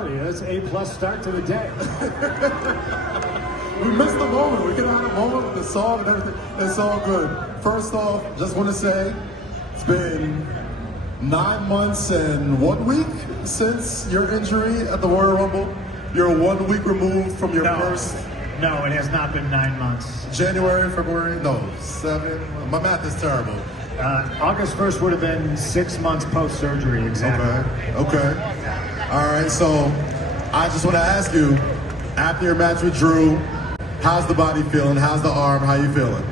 camaraderie. That's A+ start to the day. We missed the moment. We could have had a moment with the song and everything. It's all good. First off, just want to say it's been 9 months and 1 week since your injury at the Royal Rumble. You're 1 week removed from your first. No, it has not been 9 months. January, February, no, 7. My math is terrible. August 1st would have been 6 months post-surgery, exactly. Okay. All right, so I just want to ask you, after your match with Drew, how's the body feeling? How's the arm? How you feeling?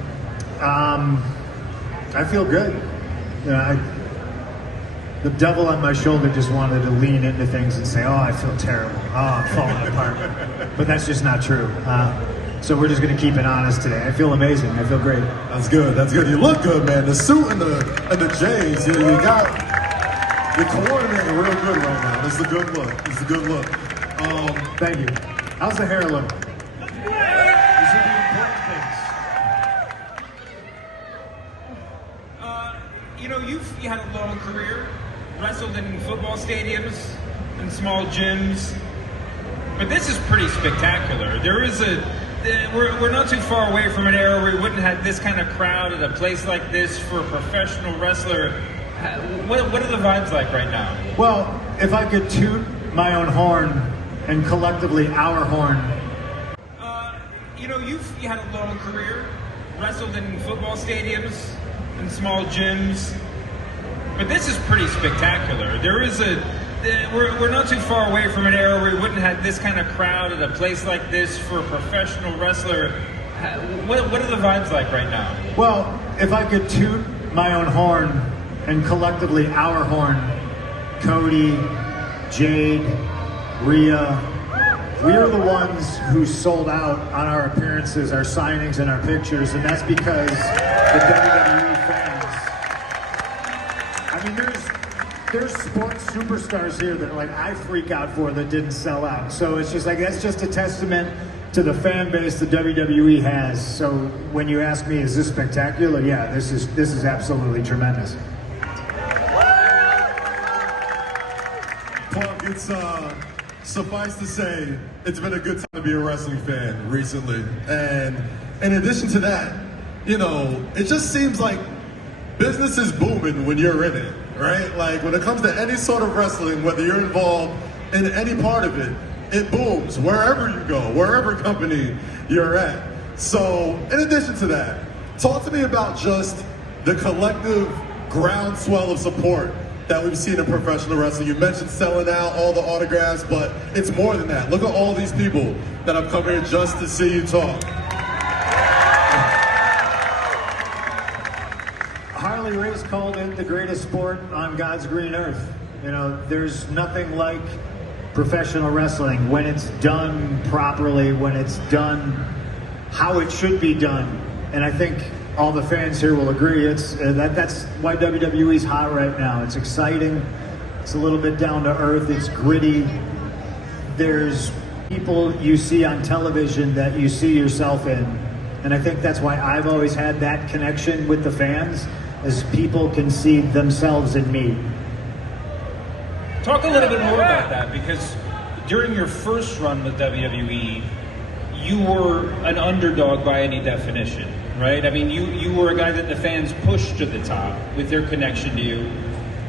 I feel good. The devil on my shoulder just wanted to lean into things and say, oh, I feel terrible. Oh, I'm falling apart. But that's just not true. So we're just going to keep it honest today. I feel amazing. I feel great. That's good. That's good. You look good, man. The suit and the J's, you're coordinating real good right now. This is a good look. This is a good look. Thank you. How's the hair look? These are the important things. You had a long career, wrestled in football stadiums and small gyms, but this is pretty spectacular. We're not too far away from an era where we wouldn't have this kind of crowd at a place like this for a professional wrestler. What are the vibes like right now? Well, if I could toot my own horn and collectively our horn. You had a long career, wrestled in football stadiums and small gyms, but this is pretty spectacular. We're not too far away from an era where we wouldn't have this kind of crowd at a place like this for a professional wrestler. What are the vibes like right now? Well, if I could toot my own horn and collectively our horn, Cody, Jade, Rhea, we are the ones who sold out on our appearances, our signings, and our pictures, and that's because the WWE fans. I mean, there's sports superstars here that like I freak out for that didn't sell out. So it's just like that's just a testament to the fan base the WWE has. So when you ask me, is this spectacular? Yeah, this is absolutely tremendous. Punk, it's suffice to say, it's been a good time to be a wrestling fan recently. And in addition to that, it just seems like business is booming when you're in it, right? Like when it comes to any sort of wrestling, whether you're involved in any part of it, it booms wherever you go, wherever company you're at. So in addition to that, talk to me about just the collective groundswell of support that we've seen in professional wrestling. You mentioned selling out all the autographs, but it's more than that. Look at all these people that have come here just to see you talk. Harley Race called it the greatest sport on God's green earth. There's nothing like professional wrestling when it's done properly, when it's done how it should be done. And I think all the fans here will agree. That's why WWE's hot right now. It's exciting. It's a little bit down to earth. It's gritty. There's people you see on television that you see yourself in. And I think that's why I've always had that connection with the fans, as people can see themselves in me. Talk a little bit more about that, because during your first run with WWE, you were an underdog by any definition, right? I mean, you were a guy that the fans pushed to the top with their connection to you.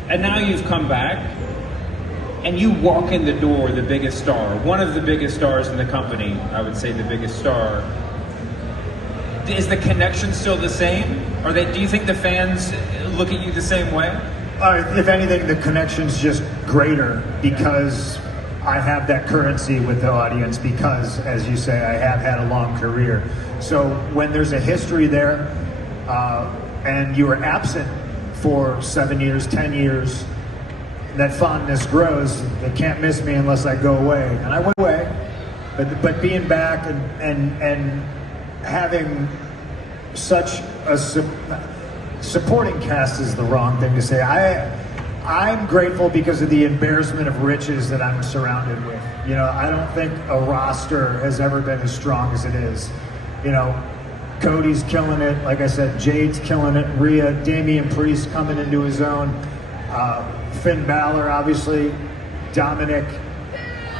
And now you've come back and you walk in the door the biggest star, one of the biggest stars in the company, I would say the biggest star. Is the connection still the same? Do you think the fans look at you the same way? If anything, the connection's just greater because I have that currency with the audience because, as you say, I have had a long career. So when there's a history there and you are absent for 7 years, 10 years, that fondness grows. They can't miss me unless I go away. And I went away, but being back and having such a supporting cast is the wrong thing to say. I'm grateful because of the embarrassment of riches that I'm surrounded with. I don't think a roster has ever been as strong as it is. Cody's killing it. Like I said, Jade's killing it. Rhea, Damian Priest coming into his own. Finn Balor, obviously. Dominic.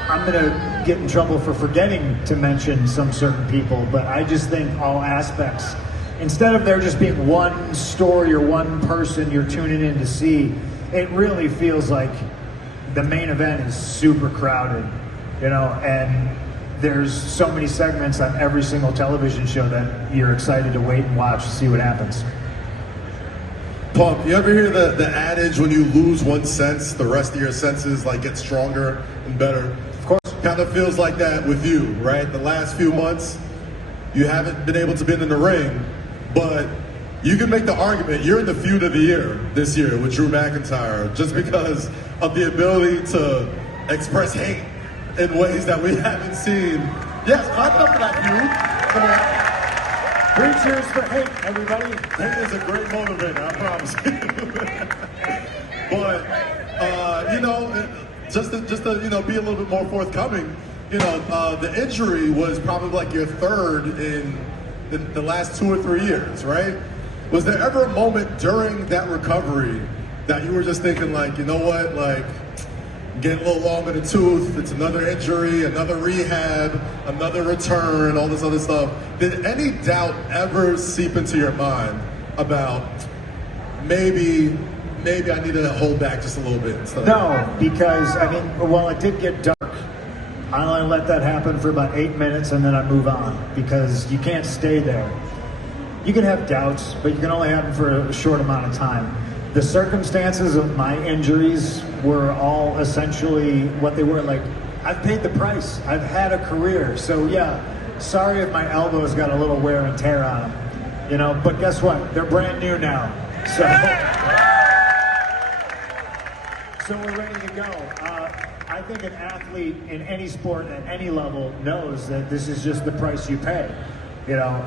I'm going to get in trouble for forgetting to mention some certain people, but I just think all aspects, instead of there just being one story or one person you're tuning in to see, it really feels like the main event is super crowded, you know, and there's so many segments on every single television show that you're excited to wait and watch to see what happens. Punk, you ever hear the adage, when you lose one sense, the rest of your senses like get stronger and better? Of course. Kind of feels like that with you, right? The last few months, you haven't been able to be in the ring, but you can make the argument you're in the feud of the year this year with Drew McIntyre, just because of the ability to express hate in ways that we haven't seen. Yes, clap it up for that feud. Three cheers for hate, everybody. Hate is a great motivator, I promise you. But you know, just to you know, be a little bit more forthcoming. You know, the injury was probably like your third in the last 2 or 3 years, right? Was there ever a moment during that recovery that you were just thinking, like, you know what, like, getting a little long in the tooth, it's another injury, another rehab, another return, all this other stuff? Did any doubt ever seep into your mind about maybe I need to hold back just a little bit? No, because, I mean, while it did get dark, I only let that happen for about 8 minutes and then I move on, because you can't stay there. You can have doubts, but you can only have them for a short amount of time. The circumstances of my injuries were all essentially what they were. Like, I've paid the price. I've had a career. So yeah, sorry if my elbows got a little wear and tear on them, you know, but guess what? They're brand new now. So we're ready to go. I think an athlete in any sport at any level knows that this is just the price you pay. You know,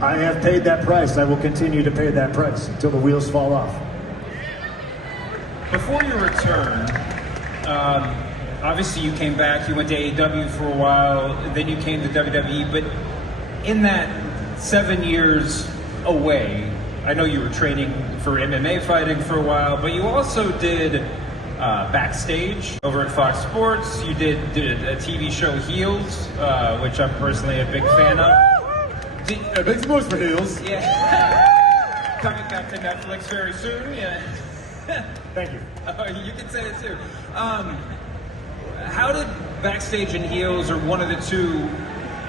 I have paid that price. I will continue to pay that price until the wheels fall off. Before your return, obviously you came back, you went to AEW for a while, then you came to WWE, but in that 7 years away, I know you were training for MMA fighting for a while, but you also did backstage over at Fox Sports. You did a TV show, Heels, which I'm personally a big fan of. Big sports for Heels. Yeah. Coming back to Netflix very soon. Yeah. Thank you. You can say it too. How did backstage and Heels, or one of the two,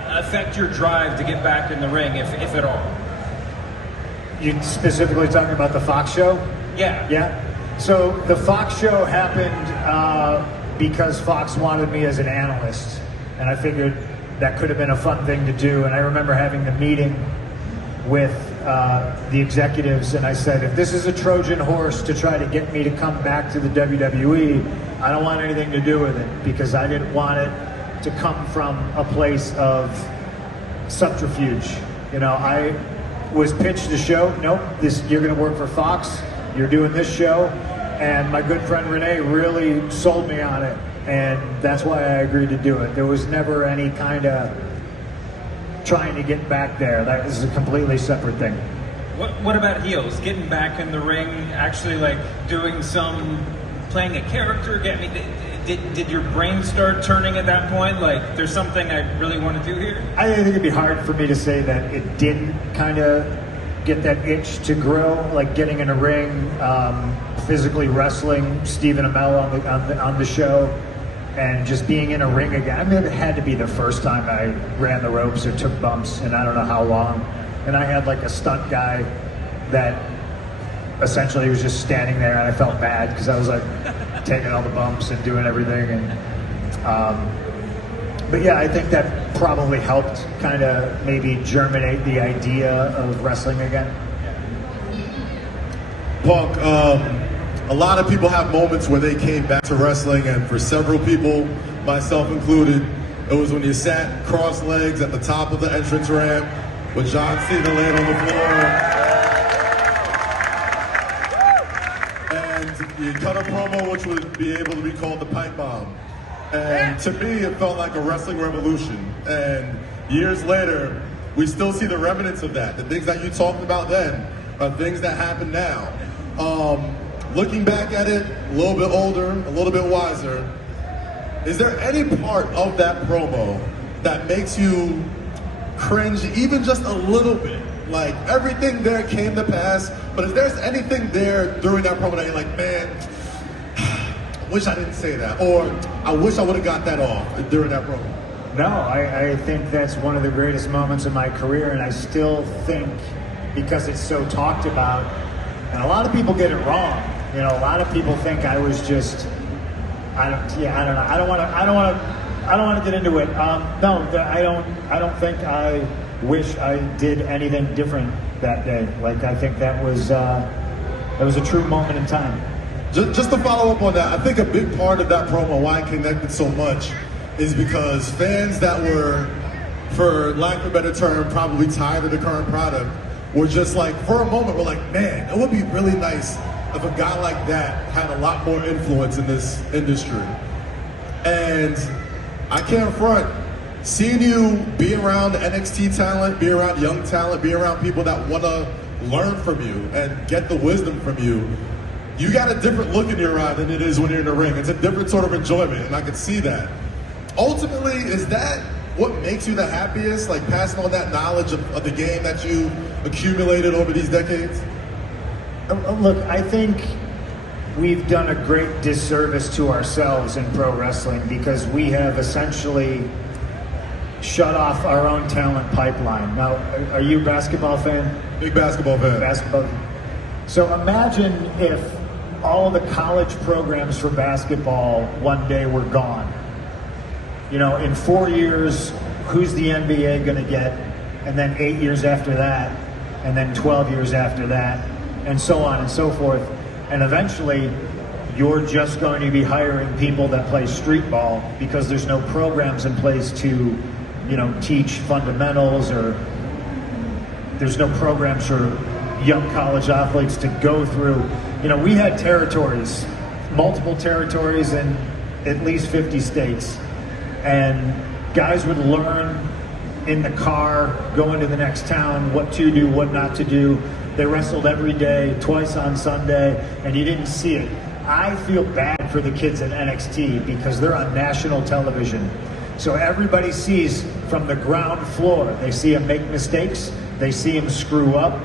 affect your drive to get back in the ring, if at all? You specifically talking about the Fox show? Yeah. Yeah. So the Fox show happened because Fox wanted me as an analyst, and I figured that could have been a fun thing to do. And I remember having the meeting with the executives, and I said, if this is a Trojan horse to try to get me to come back to the WWE, I don't want anything to do with it, because I didn't want it to come from a place of subterfuge. You know, I was pitched the show, nope, you're gonna work for Fox, you're doing this show, and my good friend Renee really sold me on it. And that's why I agreed to do it. There was never any kind of trying to get back there. That is a completely separate thing. What about Heels? Getting back in the ring, actually like doing playing a character? Did your brain start turning at that point? Like, there's something I really want to do here? I think it'd be hard for me to say that it didn't kind of get that itch to grow, like getting in a ring, physically wrestling Stephen Amell on the show. And just being in a ring again. I mean, it had to be the first time I ran the ropes or took bumps in I don't know how long. And I had like a stunt guy that essentially was just standing there, and I felt bad because I was like taking all the bumps and doing everything. And but yeah, I think that probably helped kind of maybe germinate the idea of wrestling again. Punk, a lot of people have moments where they came back to wrestling, and for several people, myself included, it was when you sat cross legs at the top of the entrance ramp with John Cena laying on the floor. And you cut a promo which would be able to be called the pipe bomb. And to me, it felt like a wrestling revolution. And years later, we still see the remnants of that. The things that you talked about then are things that happen now. Looking back at it, a little bit older, a little bit wiser, is there any part of that promo that makes you cringe even just a little bit? Like, everything there came to pass, but if there's anything there during that promo that you're like, man, I wish I didn't say that, or I wish I would have got that off during that promo? No, I think that's one of the greatest moments of my career, and I still think, because it's so talked about, and a lot of people get it wrong. You know, a lot of people think I was just, I don't know. I don't want to get into it. No, I don't think I wish I did anything different that day. Like, I think that was a true moment in time. Just to follow up on that, I think a big part of that promo, why it connected so much, is because fans that were, for lack of a better term, probably tired of the current product, were just like, for a moment, we're like, man, it would be really nice if a guy like that had a lot more influence in this industry. And I can't front, seeing you be around NXT talent, be around young talent, be around people that want to learn from you and get the wisdom from you, you got a different look in your eye than it is when you're in the ring. It's a different sort of enjoyment, and I can see that. Ultimately, is that what makes you the happiest? Like, passing on that knowledge of the game that you accumulated over these decades? Look, I think we've done a great disservice to ourselves in pro wrestling because we have essentially shut off our own talent pipeline. Now, are you a basketball fan? Big basketball fan. Basketball. So imagine if all the college programs for basketball one day were gone. You know, in 4 years, who's the NBA going to get? And then 8 years after that, and then 12 years after that, and so on and so forth. And eventually, you're just going to be hiring people that play street ball because there's no programs in place to, you know, teach fundamentals, or there's no programs for young college athletes to go through. You know, we had territories, multiple territories in at least 50 states. And guys would learn in the car, going to the next town, what to do, what not to do. They wrestled every day, twice on Sunday, and you didn't see it. I feel bad for the kids at NXT because they're on national television. So everybody sees from the ground floor. They see them make mistakes. They see them screw up.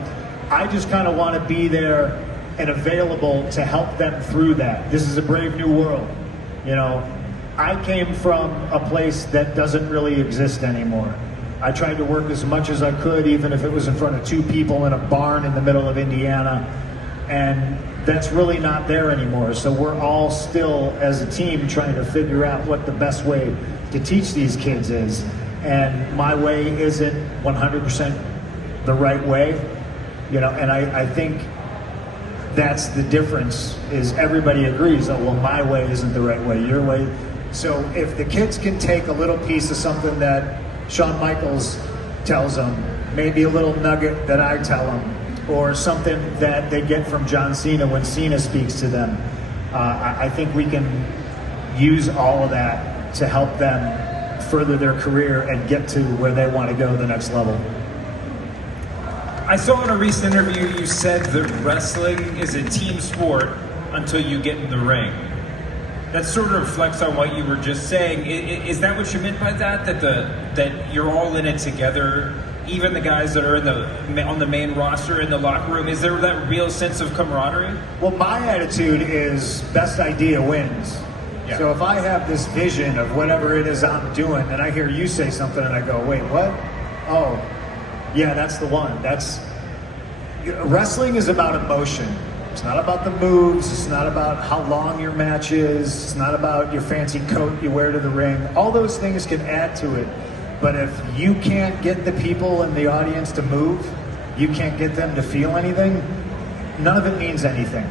I just kind of want to be there and available to help them through that. This is a brave new world, you know. I came from a place that doesn't really exist anymore. I tried to work as much as I could, even if it was in front of 2 people in a barn in the middle of Indiana, and that's really not there anymore. So we're all still, as a team, trying to figure out what the best way to teach these kids is. And my way isn't 100% the right way, you know, and I think that's the difference, is everybody agrees, oh, well, my way isn't the right way, your way. So if the kids can take a little piece of something that Shawn Michaels tells them, maybe a little nugget that I tell them, or something that they get from John Cena when Cena speaks to them, I think we can use all of that to help them further their career and get to where they want to go, the next level. I saw in a recent interview you said that wrestling is a team sport until you get in the ring. That sort of reflects on what you were just saying. Is that what you meant by that? That you're all in it together, even the guys that are on the main roster in the locker room? Is there that real sense of camaraderie? Well, my attitude is best idea wins. Yeah. So if I have this vision of whatever it is I'm doing, and I hear you say something, and I go, wait, what? Oh, yeah, that's the one. Wrestling is about emotion. It's not about the moves. It's not about how long your match is. It's not about your fancy coat you wear to the ring. All those things can add to it. But if you can't get the people in the audience to move, you can't get them to feel anything, none of it means anything.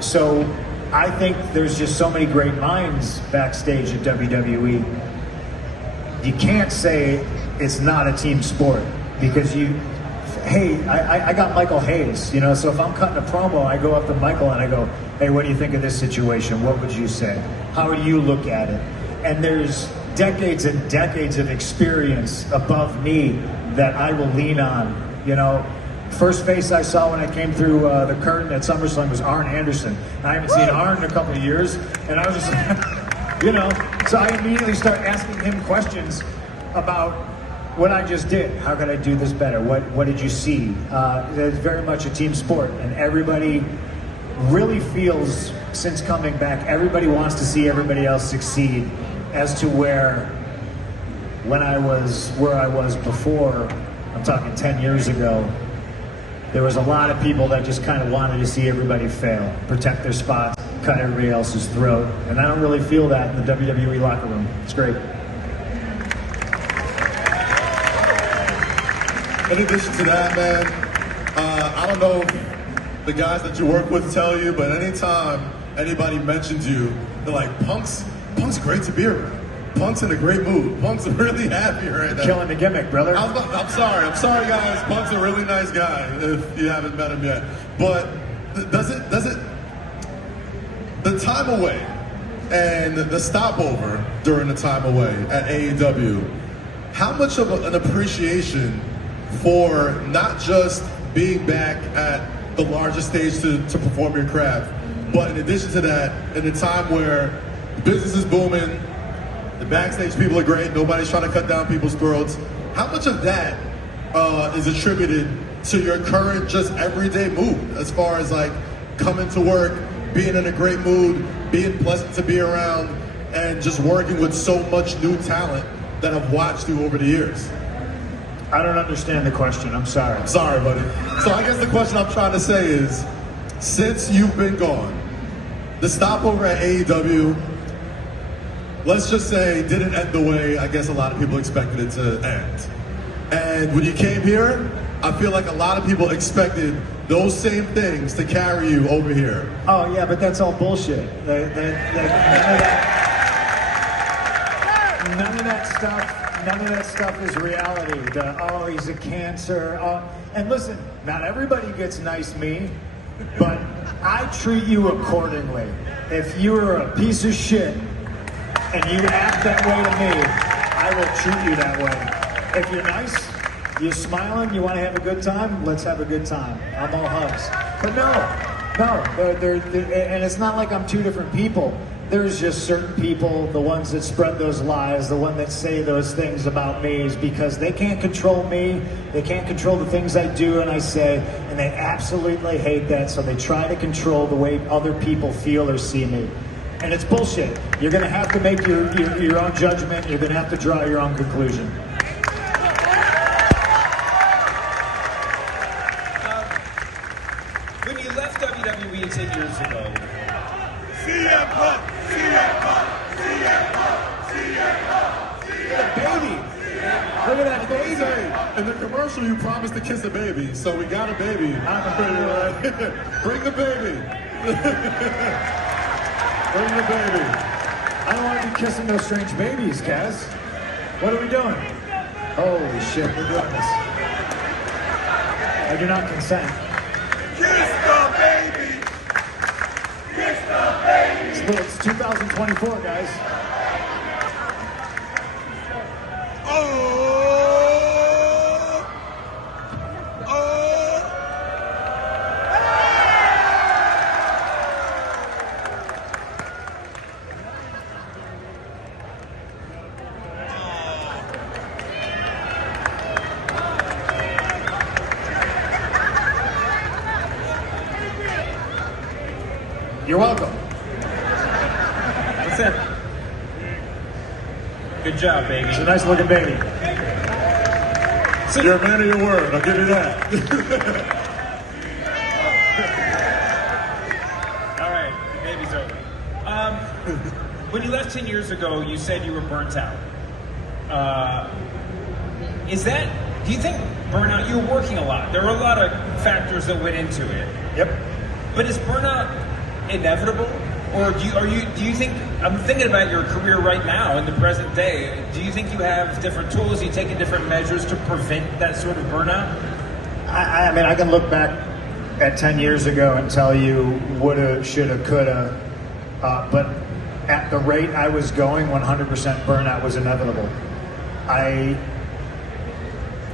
So I think there's just so many great minds backstage at WWE. You can't say it's not a team sport because hey, I got Michael Hayes, you know, so if I'm cutting a promo, I go up to Michael and I go, hey, what do you think of this situation? What would you say? How do you look at it? And there's decades and decades of experience above me that I will lean on, you know. First face I saw when I came through the curtain at SummerSlam was Arn Anderson. I haven't seen Arn in a couple of years, and I was just, you know, So I immediately start asking him questions about what I just did. How could I do this better? What did you see? It's very much a team sport, and everybody really feels, since coming back, everybody wants to see everybody else succeed, as to where I was before, I'm talking 10 years ago, there was a lot of people that just kind of wanted to see everybody fail, protect their spots, cut everybody else's throat, and I don't really feel that in the WWE locker room. It's great. In addition to that, man, I don't know if the guys that you work with tell you, but anytime anybody mentions you, they're like, Punk's great to be around. Punk's in a great mood. Punk's really happy right now. Killing the gimmick, brother. I'm sorry guys. Punk's a really nice guy if you haven't met him yet. But does it, the time away and the stopover during the time away at AEW, how much of an appreciation for not just being back at the largest stage to perform your craft, but in addition to that, in a time where business is booming, the backstage people are great, nobody's trying to cut down people's throats, how much of that is attributed to your current just everyday mood, as far as like coming to work, being in a great mood, being pleasant to be around, and just working with so much new talent that I've watched you over the years? I don't understand the question. I'm sorry. Sorry, buddy. So I guess the question I'm trying to say is, since you've been gone, the stopover at AEW, let's just say, didn't end the way I guess a lot of people expected it to end. And when you came here, I feel like a lot of people expected those same things to carry you over here. Oh yeah, but that's all bullshit. None of that stuff is reality. He's a cancer. And listen, not everybody gets nice to me, but I treat you accordingly. If you're a piece of shit and you act that way to me, I will treat you that way. If you're nice, you're smiling, you want to have a good time, let's have a good time. I'm all hugs. But no, and it's not like I'm two different people. There's just certain people, the ones that spread those lies, the ones that say those things about me, is because they can't control me, they can't control the things I do and I say, and they absolutely hate that, so they try to control the way other people feel or see me. And it's bullshit. You're going to have to make your own judgment, you're going to have to draw your own conclusion. When you left WWE 10 years ago, CM Punk! CM Punk! CM Punk! CM Punk! Baby! Look at that baby! In the commercial, you promised to kiss a baby, so we got a baby. Bring the baby. Bring the baby. I don't want to be kissing no strange babies, Kaz. What are we doing? Holy shit, we're doing this. I do not consent. Kiss the baby! Kiss the baby! It's 2024, guys. Oh! You're welcome. what's that? Good job, baby. It's a nice looking baby. You're a man of your word, I'll give you that. All right, the baby's over. When you left 10 years ago, you said you were burnt out. Do you think burnout, you were working a lot. There were a lot of factors that went into it. Yep. But is burnout inevitable? Or do you think, I'm thinking about your career right now in the present day, do you think you have different tools, you taking different measures to prevent that sort of burnout? I mean, I can look back at 10 years ago and tell you woulda, shoulda, coulda, but at the rate I was going, 100% burnout was inevitable. I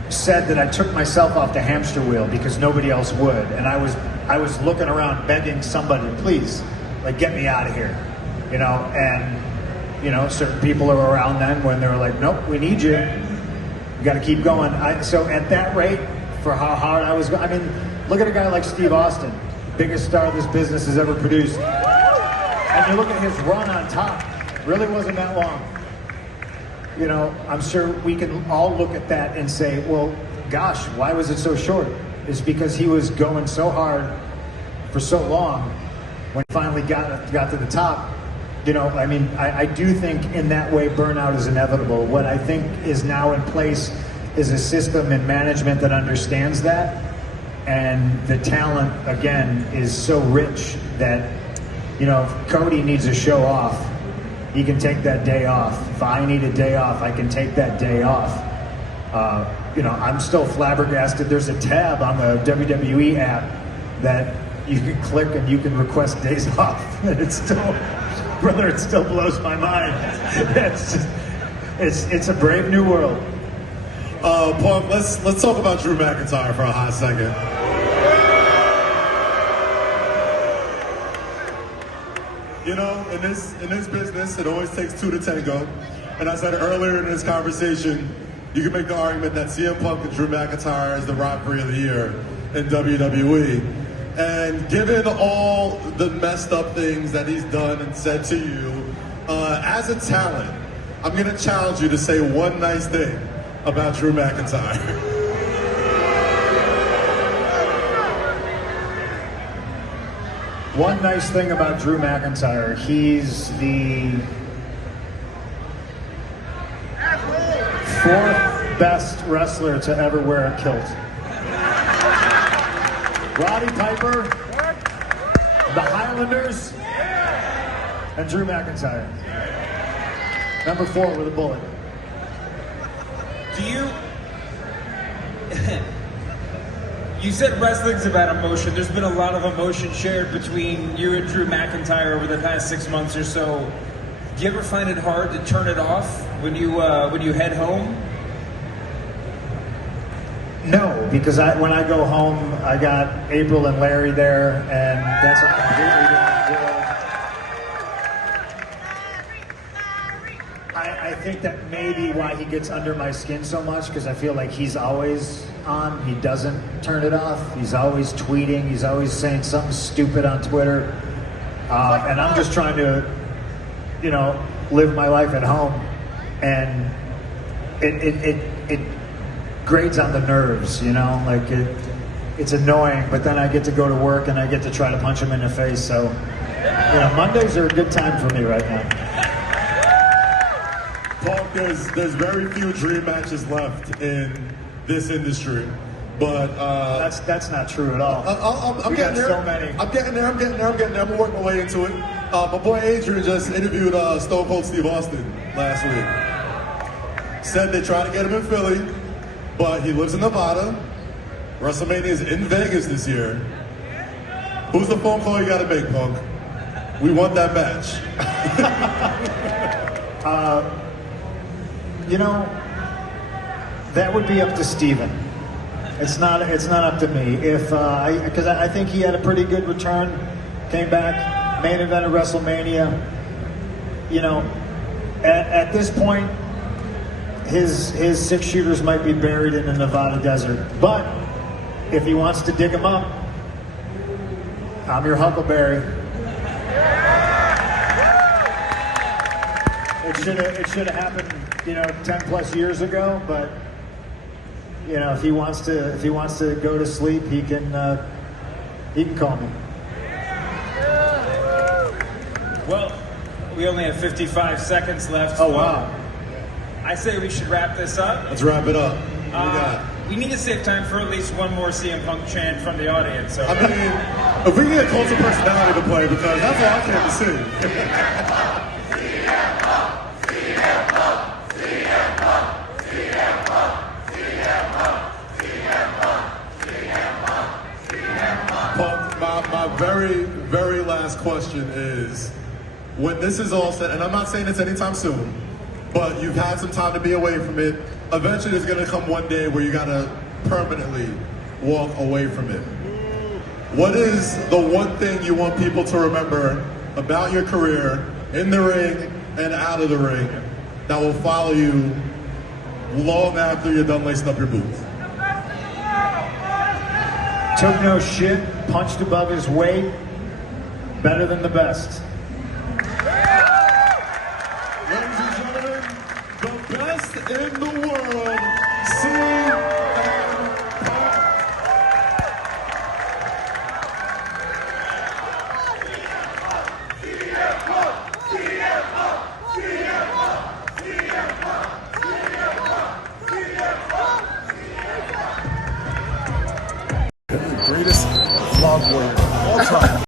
said that I took myself off the hamster wheel because nobody else would, and I was looking around begging somebody, please, like, get me out of here, you know. And certain people are around then when they're like, nope, we need you. You got to keep going. So at that rate, for how hard I was, look at a guy like Steve Austin, biggest star this business has ever produced. And you look at his run on top, really wasn't that long. I'm sure we can all look at that and say, well, gosh, why was it so short? It's because he was going so hard for so long. When he finally got to the top, I do think in that way burnout is inevitable. What I think is now in place is a system and management that understands that, and the talent again is so rich that if Cody needs a show off, he can take that day off. If I need a day off, I can take that day off. I'm still flabbergasted. There's a tab on the WWE app that you can click and you can request days off, and it still blows my mind. It's a brave new world. Punk, let's talk about Drew McIntyre for a hot second. In this business, it always takes two to tango. And I said earlier in this conversation, you can make the argument that CM Punk and Drew McIntyre is the rivalry of the year in WWE. And given all the messed up things that he's done and said to you, as a talent, I'm going to challenge you to say one nice thing about Drew McIntyre. One nice thing about Drew McIntyre, he's the 4th best wrestler to ever wear a kilt. Roddy Piper, the Highlanders, and Drew McIntyre. Number 4 with a bullet. Do you... You said wrestling's about emotion. There's been a lot of emotion shared between you and Drew McIntyre over the past 6 months or so. Do you ever find it hard to turn it off when you head home? No, because when I go home, I got April and Larry there, and that's a completely different world. I think that may be why he gets under my skin so much, because I feel like he's always on. He doesn't turn it off. He's always tweeting. He's always saying something stupid on Twitter. And I'm just trying to, live my life at home. And it grades on the nerves, it's annoying, but then I get to go to work and I get to try to punch him in the face. So, Mondays are a good time for me right now. Paul, there's very few dream matches left in this industry, but that's not true at all. I'm getting there. So many. I'm getting there. I'm gonna work my way into it. My boy Adrian just interviewed Stone Cold Steve Austin last week. Said they tried to get him in Philly, but he lives in Nevada. WrestleMania is in Vegas this year. Who's the phone call you gotta make, Punk? We want that match. That would be up to Steven. It's not up to me. Because I think he had a pretty good return, came back, main event of WrestleMania. At this point, his 6 shooters might be buried in the Nevada desert. But if he wants to dig them up, I'm your Huckleberry. It should have happened, 10 plus years ago. But if he wants to go to sleep, he can call me. Well, we only have 55 seconds left. Oh wow! I say we should wrap this up. Let's wrap it up. We need to save time for at least one more CM Punk chant from the audience. So. I mean, if we can get Cult of Personality to play, because that's all I came to see. My very, very last question is, when this is all said, and I'm not saying it's anytime soon, but you've had some time to be away from it, eventually there's going to come one day where you got to permanently walk away from it. What is the one thing you want people to remember about your career, in the ring, and out of the ring that will follow you long after you're done lacing up your boots. Took no shit, punched above his weight, better than the best. Ladies and gentlemen, the best in the world, CM Greatest vlog warrior of all time.